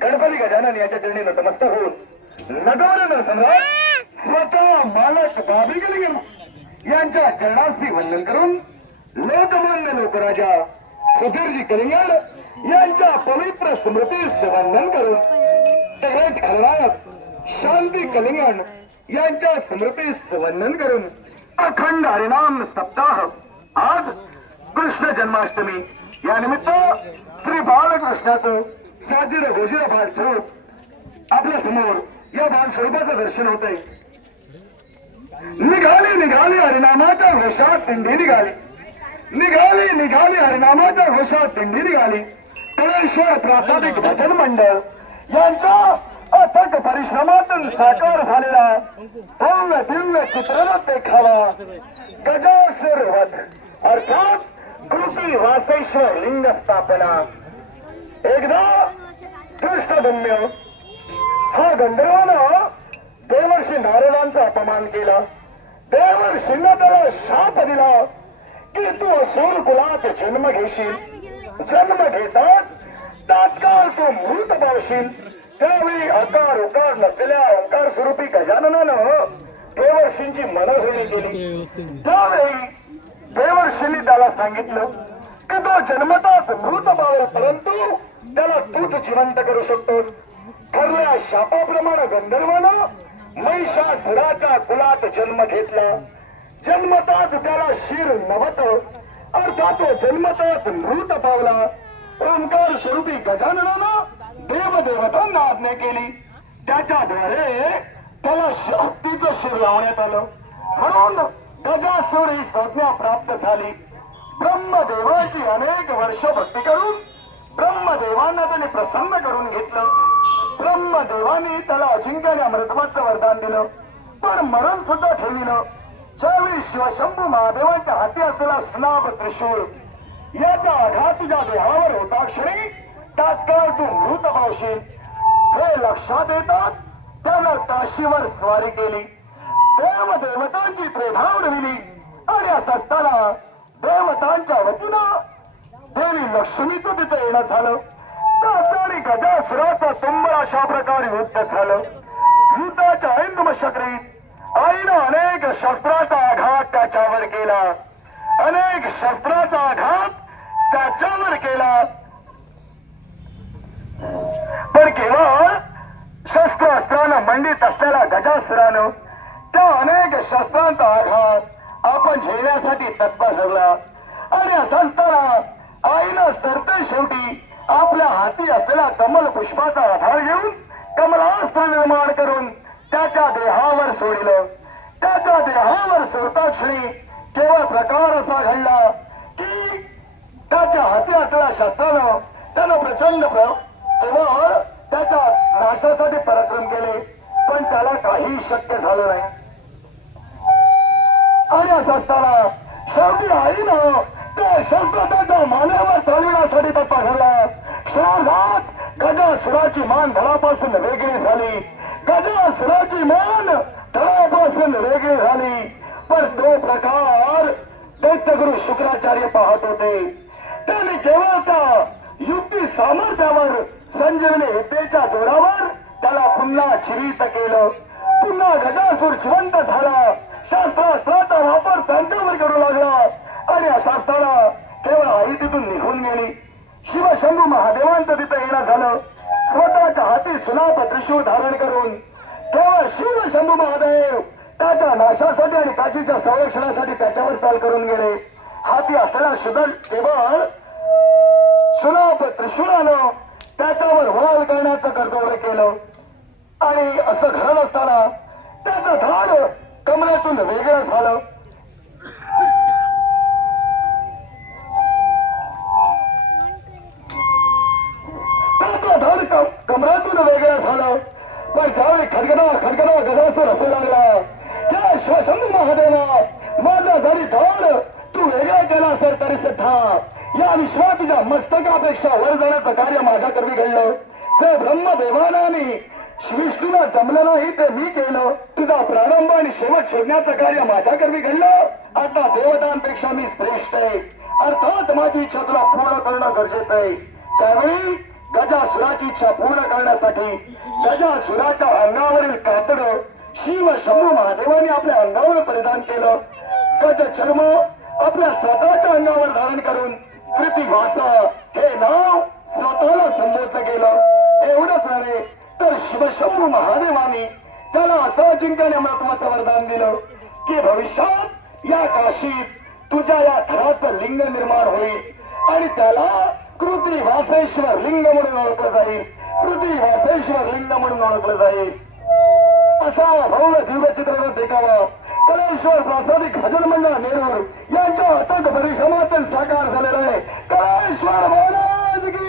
गणपती गजानन याच्या चरणी नतमस्त होऊन नटवर सम्राट स्वतः मालक बाबी कलिंग यांच्या चरणाशी वंदन करून लोकमान्य लोकराजा सुधीरजी कलिंगड यांच्या पवित्र स्मृतीस वंदन करून The खलनायक शांती कलिंगण यांच्या स्मृतीस वंदन करून अखंड हरिनाम सप्ताह. आज कृष्ण जन्माष्टमी. या निमित्त श्री बालकृष्णाचं साजिर गोजिर बाल स्वरूप आपल्यासमोर या बाल स्वरूपाचं दर्शन होतंय. निघाली निघाली हरिनामाच्या घोषात दिंडी निघाली. निघाली निघाली हरिनामाच्या घोषात दिंडी निघाली. तळेश्वर प्रासादिक भजन मंडळ यांच्या अथक परिश्रमातून साकार झालेला भव्य दिव्य चित्ररथ देखावा. गजासुर वध. अर्थात कृती वासेश्वर लिंग स्थापना. एकदा कृष्णगम्य हा गंधर्वानं देवर्षी नारदांचा अपमान केला. देवर्षीनं त्याला शाप दिला की तू असुर कुलात जन्म घेशील. जन्म घेताच तात्काळ तू मृत पावशील. त्यावेळी अकार उकार नसलेल्या ओंकार स्वरूपी गजाननानं देवर्षींची मनोहरी केली. त्यावेळी देवर्षींनी त्याला सांगितलं की तो जन्मताच मृत पावेल परंतु त्याला तूच जिवंत करू शकतोस ठरल्या शापाप्रमाणे गंधर्वानं महिषासुराच्या कुलात जन्म घेतला. जन्मताच त्याला शिर नवत अर्थात तो जन्मताच मृत पावला. ओंकार स्वरूपी गजाननानं देवदेवतांना आज्ञा केली. त्याच्याद्वारे त्याला श- हत्तीचं शिर लावण्यात आलं. म्हणून गजासूर ही संज्ञा प्राप्त झाली. ब्रह्मदेवाची अनेक वर्ष भक्ती करून ब्रह्मदेवांना त्याने प्रसन्न करून घेतलं. ब्रह्मदेवाने त्याला अजिंक्य अमृतवाचं वरदान दिलं. पण मरण सुद्धा ठेविलं. ज्यावेळी शिवशंभू महादेवांच्या हाती असलेला सुनाभ त्रिशूळ याचा आघात तुझ्या देहावर होता क्षणी तात्काळ तू मृत पावशील हे लक्षात येतात त्यानं काशीवर स्वारी केली. देव देवतांची त्रेधा उडविली आणि असं असताना देवतांच्या वतीनं देवी लक्ष्मीचं तिथं येणं झालं. आणि गजासुराचा तुंब अशा प्रकारे युद्ध झालं. युद्धाच्या ऐन शकरीत आईनं अनेक शस्त्राचा आघात त्याच्यावर केला. अनेक शस्त्राचा आघात त्याच्यावर केला. तर केवळ शस्त्र अस्त्रानं मंडित असलेल्या गजासुरानं त्या अनेक शस्त्रांचा आघात आपण झेलण्यासाठी तत्पर ठरला. आणि असं असताना आईनं सरते शेवटी आपल्या हाती असलेला कमल पुष्पाचा आधार घेऊन कमलास्त्र निर्माण करून त्याच्या देहावर सोडिलं. त्याच्या देहावर सोडताक्षणी केवळ प्रकार असा घडला की त्याच्या हाती असलेल्या शस्त्रानं त्यानं प्रचंड केवळ त्याच्या राष्ट्रासाठी पराक्रम केले पण त्याला काही शक्य झालं नाही. आणि असं असताना शेवटी आईनं त्या शस्त्र मान्यावर चालविण्यासाठी तत्पर ठरला क्षणात गजासुराची मान धडापासून वेगळी झाली. गजासुराची मान धडापासून वेगळी झाली. पण तो प्रकार दैत्यगुरु शुक्राचार्य पाहत होते. त्यांनी केवळ त्या युक्ती सामर्थ्यावर संजीवनी विद्येच्या जोरावर त्याला पुन्हा छिरीत केलं. पुन्हा गजासूर जिवंत झाला. शास्त्रास्त्राचा वापर त्यांच्यावर करू लागला. आणि असा असताना केवळ आई तिथून निघून गेली. शिवशंभू महादेवांचं तिथं येणं झालं. स्वतःच्या हाती सुनाप त्रिशूळ धारण करून केवळ शिवशंभू महादेव त्याच्या नाशासाठी आणि काचीच्या संरक्षणासाठी त्याच्यावर चाल करून गेले. हाती असलेला सुदल केवळ सुनाप त्रिशूळानं त्याच्यावर वाल करण्याचं कर्तव्य केलं. आणि असं घडत असताना त्याचं झाड कमरातून वेगळं झालं. त्याचं झाड कमरातून वेगळं झालं. पण त्यावेळी खडगदा खडगदा गजासूर असू लागला. या श्वशंभ महादेवा माझा जरी झाड तू वेगळं केला असेल तरी सुद्धा. या विश्वात तुझ्या मस्तकापेक्षा वर जाण्याचं कार्य माझ्याकरवी घडलं. ते ब्रह्मदेवानाने आणि विष्णूला जमलं नाही ते मी केलं. तुझा प्रारंभ आणि शेवट शोधण्याचं कार्य माझ्याकरवी घडलं. आता देवतांपेक्षा मी श्रेष्ठ आहे. अर्थात माझी इच्छा तुला पूर्ण करणं गरजेचं आहे. त्यावेळी गजासुराची इच्छा पूर्ण करण्यासाठी गजासुराच्या अंगावरील कातड शिव शंभू महादेवाने आपल्या अंगावर परिधान केलं. गज चर्म आपल्या स्वतःच्या अंगावर धारण करून कृतिवास हे नाव स्वतःला संबोधलं गेलं एवढंच नव्हे तर शिवशंभू महादेवाने त्याला असं जिंकण्या महत्वाचं वरदान दिलं की भविष्यात या काशीत तुझ्या या थराचं लिंग निर्माण होईल आणि त्याला कृती वासेश्वर लिंग म्हणून ओळखलं जाईल कृती वासेश्वर लिंग म्हणून ओळखलं जाईल असा भव्य दिव्य चित्रपट देखावा कलेश्वर प्रासादिक भजन मंडळ नेरूर यांच्या अथक परिश्रमातून साकार झालेला आहे. कलेश्वर महाराज की